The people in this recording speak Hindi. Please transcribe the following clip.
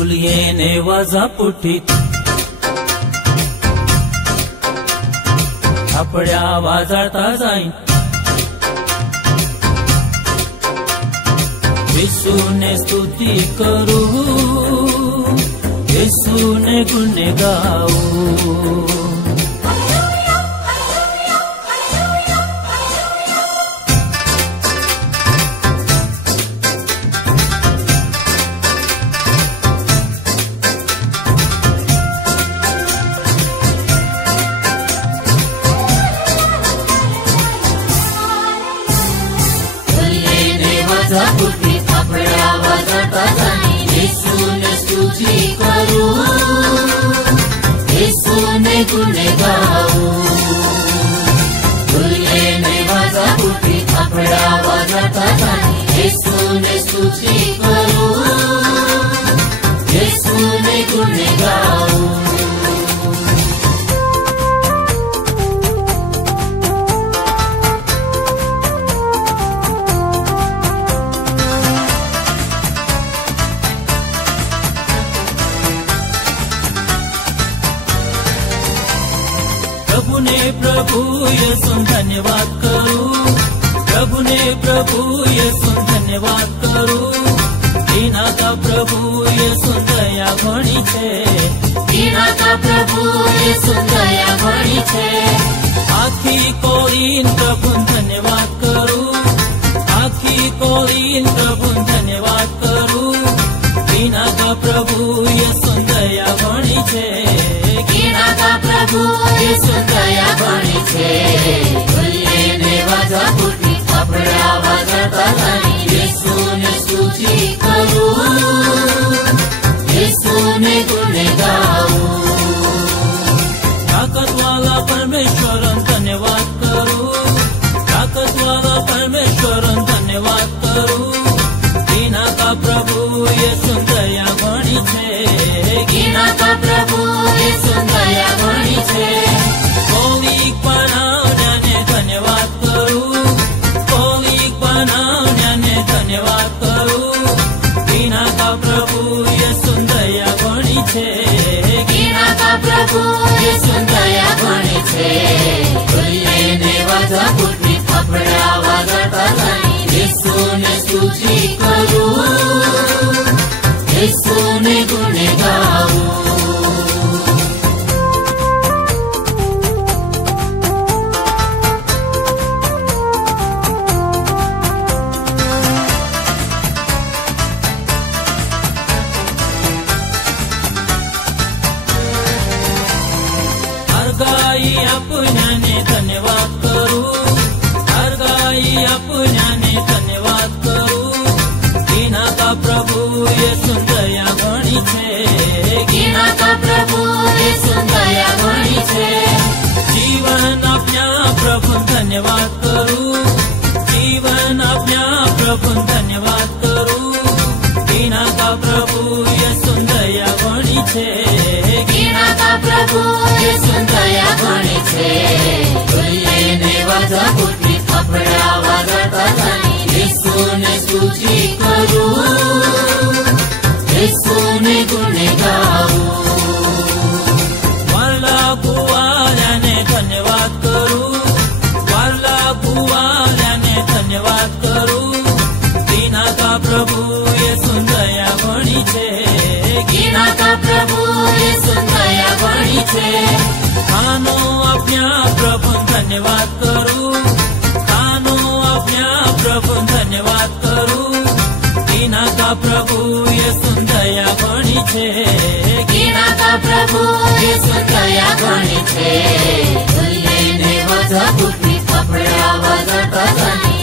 तुलयेने वजा पुठीत थापड्या वाजळता जाईन येशूने स्तुती करू येशूने गुण गाऊ पुठी थापड्या वाजळता जाईन येशूने स्तुती करू येशूने गुण गाऊ तुलयेने वजा पुठी थापड्या वाजळता जाईन येशूने स्तुती करू येशूने गुण गाऊ प्रभु ने प्रभु येशू धन्यवाद करू प्रभु ने प्रभु येशू धन्यवाद करू दीनाता प्रभु येशू दया घणी छे दीनाता प्रभु येशू दया घणी छे आखी कोरीन प्रभु धन्यवाद करू आखी कोरीन प्रभु धन्यवाद करू दीनाता प्रभु येशू दया घणी छे दीनाता प्रभु येशू दया घणी छे तुलयेने वजा पुठी थापड्या वाजळता जाईन येशूने स्तुती करू येशूने गुण गाऊ ताकतवाला परमेश्वर धन्यवाद करू ताकतवाला परमेश्वर धन्यवाद करू दीनाता प्रभु येशू दया घणी छे दीनाता प्रभु येशू दया घणी छे कोलीक बनावण्याने धन्यवाद करू कोलीक बनावण्याने धन्यवाद करू दीनाता प्रभु येशू दया घणी छे दीनाता प्रभु येशू दया घणी छे तुलयेने वजा पुठी थापड्या वाजळता जाईन येशूने स्तुती करू येशूने गुण गाऊ अर्गाई अपन्याने धन्यवाद करू अर्गाई अपन्याने धन्यवाद करू दीनाता प्रभु येशू दया घणी छे दीनाता प्रभु येशू दया घणी छे जीवन अपना प्रभु धन्यवाद करू जीवन अपना प्रभु धन्यवाद करू दीनाता प्रभु येशू दया घणी छे दीनाता प्रभु येशू दया घणी छे तुलयेने वजा पुठी थापड्या वाजळता जाईन येशूने स्तुती करू येशूने गुण गाऊ वारला कुवाल्याने धन्यवाद करू वारला कुवाल्याने धन्यवाद करू दीनाता प्रभु येशू दया घणी छे दीनाता प्रभु येशू दया घणी छे खानो अपना प्रभु धन्यवाद करू खानो अपना प्रभु धन्यवाद करू दीनाता प्रभु येशू दया घणी छे दीनाता प्रभु येशू दया घणी छे तुलयेने वजा पुठी थापड्या वाजळता जाईन